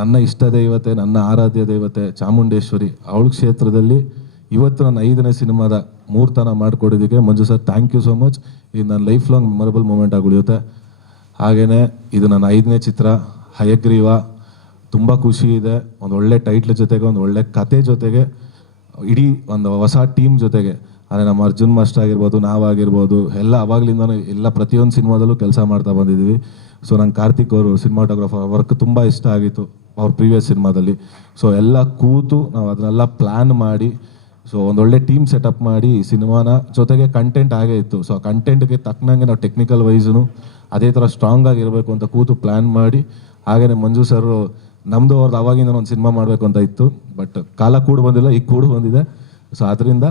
ನನ್ನ ಇಷ್ಟ ದೈವತೆ, ನನ್ನ ಆರಾಧ್ಯ ದೇವತೆ ಚಾಮುಂಡೇಶ್ವರಿ ಅವಳ ಕ್ಷೇತ್ರದಲ್ಲಿ ಇವತ್ತು ನನ್ನ ಐದನೇ ಸಿನಿಮಾದ ಮೂರ್ತನ ಮಾಡಿಕೊಡೋದಕ್ಕೆ Manju sir thank you so much ಇದು ನನ್ನ ಲೈಫ್ ಲಾಂಗ್ ಮೆಮೊರಬಲ್ ಮೂಮೆಂಟ್ ಆಗಿ ಉಳಿಯುತ್ತೆ. ಹಾಗೆಯೇ ಇದು ನನ್ನ ಐದನೇ ಚಿತ್ರ, ಹಯಗ್ರೀವ. ತುಂಬ ಖುಷಿ ಇದೆ. ಒಂದು ಒಳ್ಳೆ ಟೈಟ್ಲ್ ಜೊತೆಗೆ, ಒಂದು ಒಳ್ಳೆ ಕತೆ ಜೊತೆಗೆ, ಇಡೀ ಒಂದು ಹೊಸ ಟೀಮ್ ಜೊತೆಗೆ. ಅಂದರೆ ನಮ್ಮ ಅರ್ಜುನ್ ಮಾಸ್ಟರ್ ಆಗಿರ್ಬೋದು ನಾವಾಗಿರ್ಬೋದು ಎಲ್ಲ ಅವಾಗಲಿಂದ ಎಲ್ಲ ಪ್ರತಿಯೊಂದು ಸಿನಿಮಾದಲ್ಲೂ ಕೆಲಸ ಮಾಡ್ತಾ ಬಂದಿದ್ದೀವಿ. ಸೊ ನಂಗೆ ಕಾರ್ತಿಕ್ ಅವರು ಸಿನಿಮಾಟೋಗ್ರಾಫರ್ ವರ್ಕ್ ತುಂಬ ಇಷ್ಟ ಆಗಿತ್ತು. ಅವ್ರ ಪ್ರೀವಿಯಸ್ ಸಿನಿಮಾದಲ್ಲಿ. ಸೊ ಎಲ್ಲ ಕೂತು ನಾವು ಅದನ್ನೆಲ್ಲ ಪ್ಲ್ಯಾನ್ ಮಾಡಿ ಸೊ ಒಂದೊಳ್ಳೆ ಟೀಮ್ ಸೆಟಪ್ ಮಾಡಿ ಸಿನಿಮಾನ ಜೊತೆಗೆ ಕಂಟೆಂಟ್ ಆಗೇ ಇತ್ತು. ಸೊ ಆ ಕಂಟೆಂಟ್ಗೆ ತಕ್ಕನಂಗೆ ನಾವು ಟೆಕ್ನಿಕಲ್ ವೈಸ್ನು ಅದೇ ಥರ ಸ್ಟ್ರಾಂಗ್ ಆಗಿರಬೇಕು ಅಂತ ಕೂತು ಪ್ಲ್ಯಾನ್ ಮಾಡಿ ಹಾಗೆಯೇ ಮಂಜು ಸರ್ ನಮ್ಮದು ಅವ್ರದ್ದು ಅವಾಗಿಂದ ಒಂದು ಸಿನಿಮಾ ಮಾಡಬೇಕು ಅಂತ ಇತ್ತು. ಬಟ್ ಕಾಲ ಕೂಡ ಬಂದಿಲ್ಲ, ಈಗ ಕೂಡ ಬಂದಿದೆ. ಸೊ ಅದರಿಂದ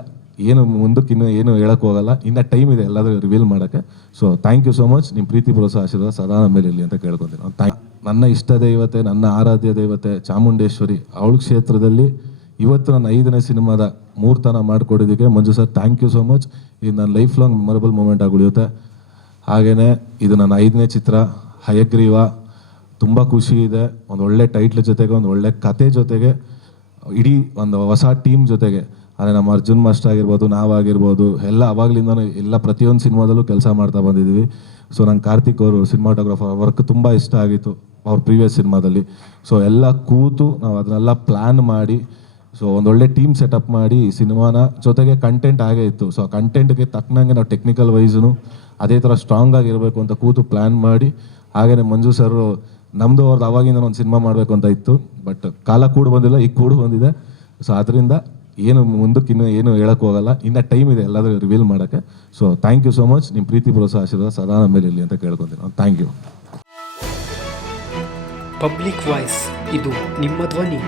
ಏನು ಮುಂದಕ್ಕೆ ಇನ್ನೂ ಏನು ಹೇಳಕ್ಕೆ ಹೋಗಲ್ಲ ಇನ್ನು ಟೈಮ್ ಇದೆ ಎಲ್ಲಾದರೂ ರಿವೀಲ್ ಮಾಡೋಕ್ಕೆ. So thank you so much ನಿಮ್ಮ ಪ್ರೀತಿ ಭರೋಸಾ ಆಶೀರ್ವಾದ ಸದಾ ಮೇಲೆ ಇರಲಿ ಅಂತ ಕೇಳ್ಕೊತೀನಿ. ಥ್ಯಾಂಕ್ ನನ್ನ ಇಷ್ಟ ದೈವತೆ, ನನ್ನ ಆರಾಧ್ಯ ದೇವತೆ ಚಾಮುಂಡೇಶ್ವರಿ ಅವಳ ಕ್ಷೇತ್ರದಲ್ಲಿ ಇವತ್ತು ನನ್ನ ಐದನೇ ಸಿನಿಮಾದ ಮೂರ್ತನ ಮಾಡಿಕೊಡೋದಕ್ಕೆ Manju sir thank you so much ಇದು ನನ್ನ ಲೈಫ್ ಲಾಂಗ್ ಮೆಮೊರಬಲ್ ಮೂಮೆಂಟ್ ಆಗಿ ಉಳಿಯುತ್ತೆ. ಹಾಗೆಯೇ ಇದು ನನ್ನ ಐದನೇ ಚಿತ್ರ, ಹಯಗ್ರೀವ. ತುಂಬ ಖುಷಿ ಇದೆ. ಒಂದು ಒಳ್ಳೆ ಟೈಟ್ಲ್ ಜೊತೆಗೆ, ಒಂದು ಒಳ್ಳೆ ಕತೆ ಜೊತೆಗೆ ಇಡೀ ಒಂದು ಹೊಸ ಟೀಮ್ ಜೊತೆಗೆ, ಅಂದರೆ ನಮ್ಮ ಅರ್ಜುನ್ ಮಾಸ್ಟರ್ ಆಗಿರ್ಬೋದು ನಾವಾಗಿರ್ಬೋದು ಎಲ್ಲ ಅವಾಗಲಿಂದ ಎಲ್ಲ ಪ್ರತಿಯೊಂದು ಸಿನಿಮಾದಲ್ಲೂ ಕೆಲಸ ಮಾಡ್ತಾ ಬಂದಿದ್ದೀವಿ ಸೊ ನಂಗೆ ಕಾರ್ತಿಕ್ ಅವರು ಸಿನಿಮಾಟೋಗ್ರಾಫರ್ ವರ್ಕ್ ತುಂಬ ಇಷ್ಟ ಆಗಿತ್ತು ಅವ್ರ ಪ್ರೀವಿಯಸ್ ಸಿನಿಮಾದಲ್ಲಿ. ಸೊ ಎಲ್ಲ ಕೂತು ನಾವು ಅದನ್ನೆಲ್ಲ ಪ್ಲ್ಯಾನ್ ಮಾಡಿ ಸೊ ಒಂದೊಳ್ಳೆ ಟೀಮ್ ಸೆಟಪ್ ಮಾಡಿ ಸಿನಿಮಾನ ಜೊತೆಗೆ ಕಂಟೆಂಟ್ ಆಗೇ ಇತ್ತು. ಸೊ ಆ ಕಂಟೆಂಟ್ಗೆ ತಕ್ಕನಂಗೆ ನಾವು ಟೆಕ್ನಿಕಲ್ ವೈಸ್ನು ಅದೇ ಥರ ಸ್ಟ್ರಾಂಗ್ ಆಗಿರಬೇಕು ಅಂತ ಕೂತು ಪ್ಲ್ಯಾನ್ ಮಾಡಿ ಹಾಗೆಯೇ ಮಂಜು ಸರ್ ನಮ್ಮದು ಅವ್ರದ್ದು ಅವಾಗಿಂದ ಒಂದು ಸಿನಿಮಾ ಮಾಡಬೇಕು ಅಂತ ಇತ್ತು ಬಟ್ ಕಾಲ ಕೂಡ ಬಂದಿಲ್ಲ, ಈಗ ಕೂಡ ಬಂದಿದೆ. ಸೊ ಅದರಿಂದ ಏನು ಮುಂದಕ್ಕೆ ಇನ್ನೂ ಏನು ಹೇಳಕ್ಕೆ ಹೋಗಲ್ಲ. ಇನ್ನು ಟೈಮ್ ಇದೆ ಎಲ್ಲಾದರೂ ರಿವೀಲ್ ಮಾಡೋಕ್ಕೆ. So thank you so much ನಿಮ್ಮ ಪ್ರೀತಿ ಭರೋಸಾ ಆಶೀರ್ವಾದ ಸದಾ ನಮ್ಮ ಮೇಲೆ ಇರಲಿ ಅಂತ ಕೇಳ್ಕೊತೀನಿ. ಥ್ಯಾಂಕ್ ಯು ಪಬ್ಲಿಕ್ ವಾಯ್ಸ್ ಇದು ನಿಮ್ಮ ಧ್ವನಿ.